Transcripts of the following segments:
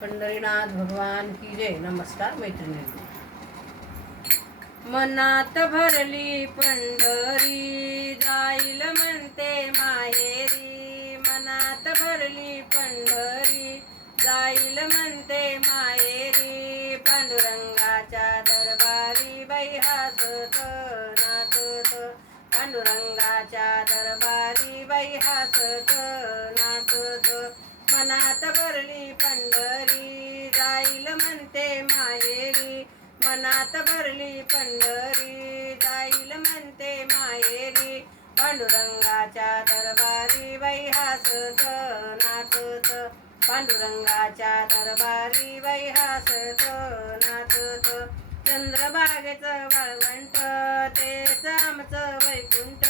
पंढरीनाथ भगवान की जय. नमस्कार मैत्रिणींनो. मनात भरली पंढरी जाईल म्हणते माहेरी. मनात भरली पंढरी जाईल म्हणते माहेरी. पांडुरंगाच्या दरबारी बाई हसत नाचत. पांडुरंगाच्या दरबारी बाई हसत नाचत. मनात भरली पंढरी जाईल म्हणते माहेरी. मनात भरली पंढरी जाईल म्हणते माहेरी. पांडुरंगाच्या दरबारी बाई हसत नाचत. पांडुरंगाच्या दरबारी बाई हसत नाचत. चंद्रभागेचं वाळवंट तेच आमचं वैकुंठ.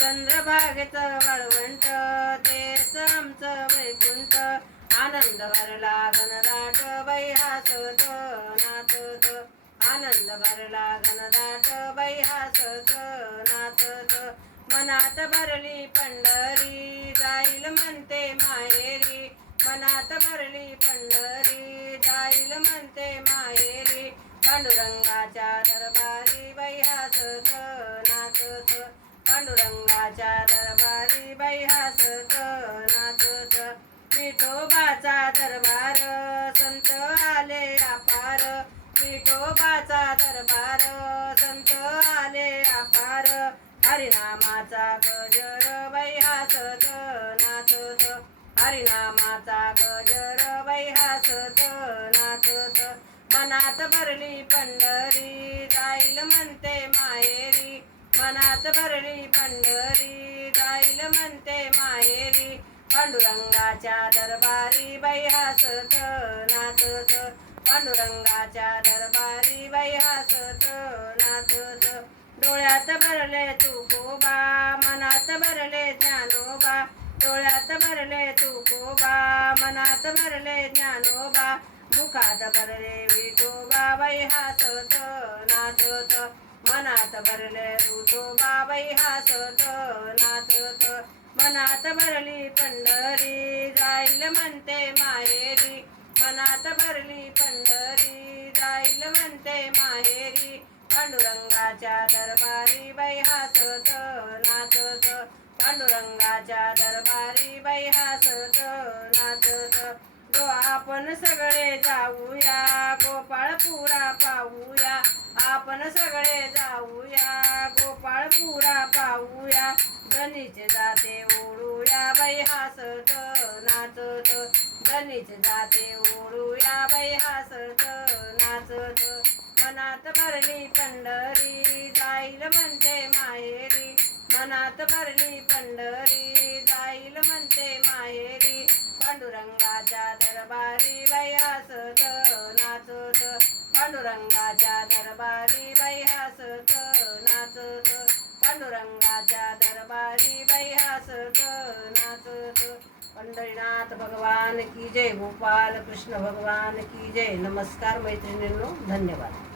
चंद्रभागेचं वाळवंट तेच आमचं वैकुंठ. आनंद भरला घनदाट बाई हसत नाचत. आनंद भरला घनदाट बाई हसत नाचत. मनात भरली पंढरी जाईल म्हणते माहेरी. मनात भरली पंढरी जाईल म्हणते माहेरी. पांडुरंगाच्या दरबारी बाई हसत नाचत. पांडुरंगाच्या दरबारी बाई हसत नाचत. विठोबाचा दरबार संत आले अपार. विठोबाचा दरबार संत आले अपार. हरिनामाचा गजर बाई हसत नाचत. हरिनामाचा गजर बाई हसत नाचत. मनात भरली पंढरी जाईल म्हणते माहेरी. मनात भरली पंढरी जाईल म्हणते माहेरी. पांडुरंगाच्या दरबारी बाई हसत नाचत. पांडुरंगाच्या दरबारी बाई हसत नाचत. डोळ्यात भरले तुकोबा मनात भरले ज्ञानोबा. डोळ्यात भरले तुकोबा मनात भरले ज्ञानोबा. मुखात भरले विठोबा बाई हसत नाचत. मनात भरले विठोबा बाई हसत नाचत. मनात भरली पंढरी जाईल म्हणते माहेरी. मनात भरली पंढरी जाईल म्हणते माहेरी. पांडुरंगाच्या दरबारी बाई हसत नाचत. पांडुरंगाच्या दरबारी बाई हसत नाचत. आपण सगळे जाऊया गोपाळपुरा पाहूया. आपण सगळे जाऊया गोपाळपुरा पाहूया. गणीचे जाते ओढूया बाई हसत नाचत. गणीचे जाते ओढूया बाई हसत नाचत. मनात भरली पंढरी जाईल म्हणते माहेरी. मनात भरली पंढरी जाईल म्हणते माहेरी. पांडुरंगाच्या दरबारी बाई हसत नाचत. पांडुरंगाच्या दरबारी बाई हसत नाचत. पांडुरंगाच्या दरबारी बाई हसत नाचत. पंढरीनाथ भगवान की जय. गोपाल कृष्ण भगवान की जय. नमस्कार मैत्रिणींनो. धन्यवाद.